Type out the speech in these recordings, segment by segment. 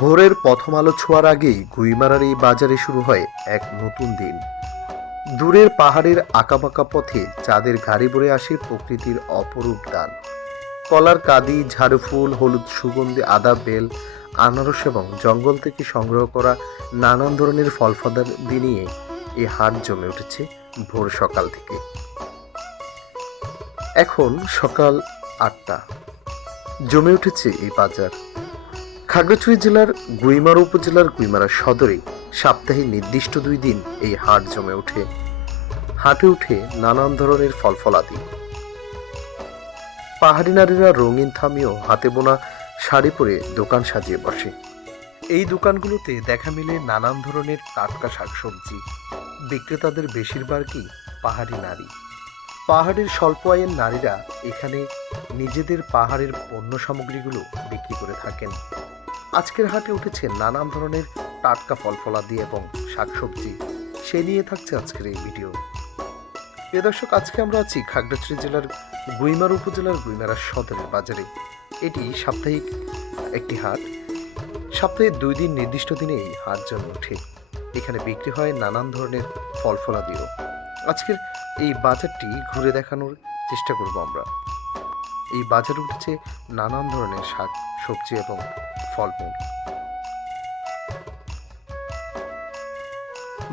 ভোরের প্রথম আলো ছোঁয়ার আগেই গুইমারার এই বাজারে শুরু হয় এক নতুন দিন। দূরের পাহাড়ের আঁকাবাঁকা পথে চাঁদের গাড়ি বরে আসে প্রকৃতির অপরূপ দান। কলার কাদি ঝাড়ুফুল হলুদ সুগন্ধি, আদা, বেল, আনারস এবং জঙ্গল থেকে সংগ্রহ করা নানান ধরনের ফল ফলাদি নিয়ে এই হাট জমে উঠেছে ভোর সকাল থেকে। এখন সকাল আটটা। জমে উঠেছে এই বাজার। খাগড়াছড়ি জেলার গুইমারা উপজেলার গুইমারা সদরে সপ্তাহে নির্দিষ্ট দুই দিন এই হাট জমে ওঠে। হাটে উঠে নানান ধরনের ফলফলাদি। পাহাড়ি নারীরা রঙিন থামিও হাতে বোনা শাড়ি পরে দোকান সাজিয়ে বসে। এই দোকানগুলোতে দেখা মিলে নানান ধরনের টাটকা শাকসবজি। বিক্রেতাদের বেশিরভাগই পাহাড়ি নারী। পাহাড়ের স্বল্প আয়ের নারীরা এখানে নিজেদের পাহাড়ের পণ্য সামগ্রীগুলো বিক্রি করে থাকেন। আজকের হাটে উঠেছে নানান ধরনের টাটকা ফল ফলাদি এবং শাকসবজি। সে নিয়ে থাকছে আজকের এই ভিডিও। প্রিয় দর্শক, আজকে আমরা আছি খাগড়াছড়ি জেলার গুইমার উপজেলার গুইমারা সদরের বাজারে। এটি সাপ্তাহিক একটি হাট। সপ্তাহে দুই দিন নির্দিষ্ট দিনে এই হাট জমে ওঠে। এখানে বিক্রি হয় নানান ধরনের ফল ফলাদিও আজকের এই বাজারটি ঘুরে দেখানোর চেষ্টা করব আমরা। এই বাজারে উঠেছে নানান ধরনের শাক, সবজি এবং ফলমূল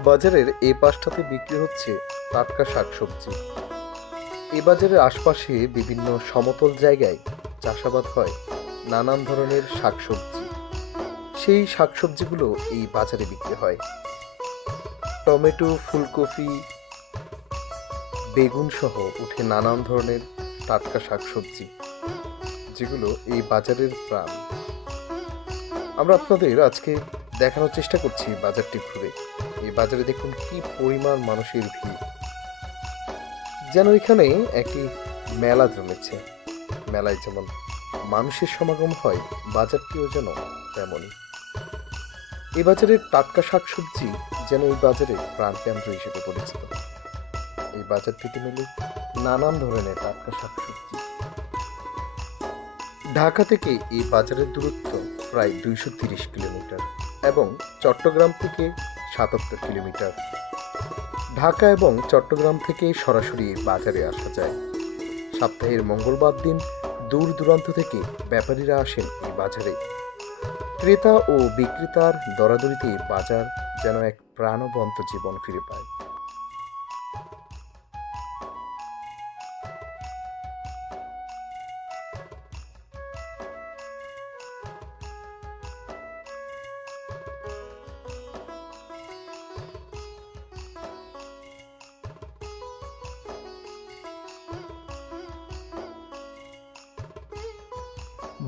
বাজারের এই পাশটাতে বিক্রি হচ্ছে টাটকা শাকসবজি। এই বাজারের আশপাশে বিভিন্ন সমতল জায়গায় চাষাবাদ হয় নানান ধরনের শাকসবজি। সেই শাকসবজিগুলো এই বাজারে বিক্রি হয়। টমেটো, ফুলকপি, বেগুন সহ উঠে নানান ধরনের টাটকা শাকসবজি, যেগুলো এই বাজারের প্রাণ। আমরা আপনাদের আজকে দেখানোর চেষ্টা করছি বাজারটি ঘুরে। এই বাজারে দেখুন কি পরিমাণ মানুষের ভিড়। যেন এখানে একটি মেলা জমেছে। মেলায় যেমন মানুষের সমাগম হয়, বাজারটিও যেন তেমনই। এই বাজারের টাটকা শাকসবজি যেন এই বাজারে প্রাণকেন্দ্র হিসেবে পরিচিত। এই বাজার থেকে মেলে নানান ধরনের টাটকা শাকসবজি। ঢাকা থেকে এই বাজারের দূরত্ব প্রায় দুইশো তিরিশ কিলোমিটার এবং চট্টগ্রাম থেকে সাতাত্তর কিলোমিটার। ঢাকা এবং চট্টগ্রাম থেকে সরাসরি বাজারে আসা যায়। সপ্তাহের মঙ্গলবার দিন দূর দূরান্ত থেকে ব্যাপারীরা আসেন এই বাজারে। ক্রেতা ও বিক্রেতার দরাদরিতে বাজার যেন এক প্রাণবন্ত জীবন ফিরে পায়।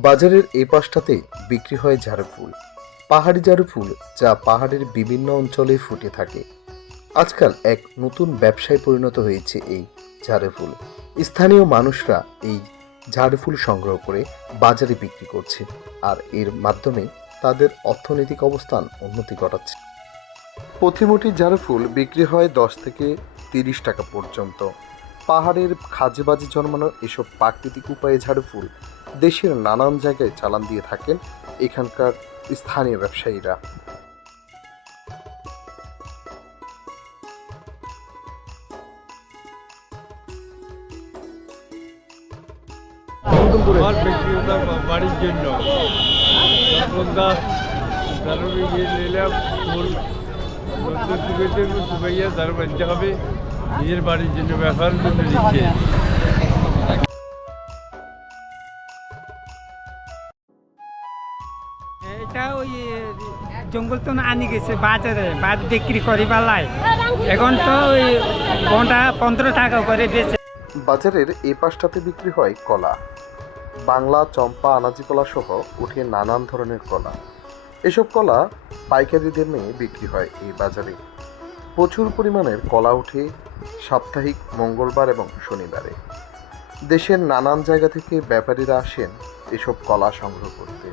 বাজারের এই পাশটাতে বিক্রি হয় ঝাড়ু ফুল, পাহাড়ি ঝাড়ু ফুল যা পাহাড়ের বিভিন্ন অঞ্চলে ফুটে থাকে। আজকাল এক নতুন ব্যবসায় পরিণত হয়েছে এই ঝাড়ু ফুল। স্থানীয় মানুষরা এই ঝাড়ু ফুল সংগ্রহ করে বাজারে বিক্রি করছে আর এর মাধ্যমে তাদের অর্থনৈতিক অবস্থান উন্নতি ঘটাচ্ছে। প্রতিমুটি ঝাড়ু ফুল বিক্রি হয় দশ থেকে তিরিশ টাকা পর্যন্ত। পাহাড়ের খাজেবাজি জন্মানো এসব প্রাকৃতিক উপায়ে ঝাড়ু ফুল দেশের নানান জায়গায় চালান দিয়ে থাকেন এখানকার স্থানীয় ব্যবসায়ীরা। বাড়ির জন্য হবে, নিজের বাড়ির জন্য ব্যবহারের জন্য নিচ্ছে। জঙ্গল তো আনি গেছে, বাজারে বাদ বিক্রি করি পালাই। এখন তো ওই ঘণ্টা পনেরো টাকা করে বেচে। বাজারের এই পাশটাতে বিক্রি হয় কলা। বাংলা, চম্পা আনাজি কলা সহ উঠে নানান ধরনের কলা। এসব কলা পাইকারি দামে বিক্রি হয় এই বাজারে। প্রচুর পরিমাণের কলা উঠে সাপ্তাহিক মঙ্গলবার এবং শনিবারে। দেশের নানান জায়গা থেকে ব্যাপারীরা আসেন এসব কলা সংগ্রহ করতে।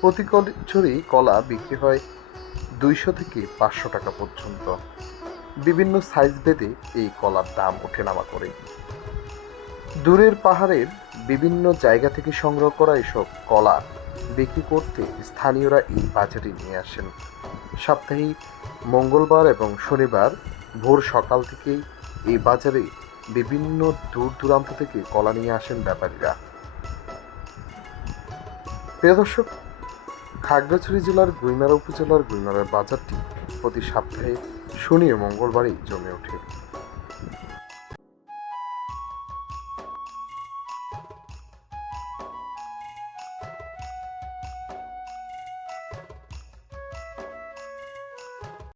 প্রতি বছরই কলা বিক্রি হয় দুইশো থেকে পাঁচশো টাকা পর্যন্ত। বিভিন্ন সাইজ ভেদে এই কলার দাম ওঠে নামা করে। দূরের পাহাড়ের বিভিন্ন জায়গা থেকে সংগ্রহ করা এসব কলা বিক্রি করতে স্থানীয়রা এই বাজারে নিয়ে আসেন। সাপ্তাহিক মঙ্গলবার এবং শনিবার ভোর সকাল থেকেই এই বাজারে বিভিন্ন দূর দূরান্ত থেকে কলা নিয়ে আসেন ব্যাপারীরা। প্রিয় দর্শক খাগড়াছড়ি জেলার গুইমারা উপজেলার গুইমারার বাজারটি প্রতি সপ্তাহে শনি ও মঙ্গলবারই জমে ওঠে।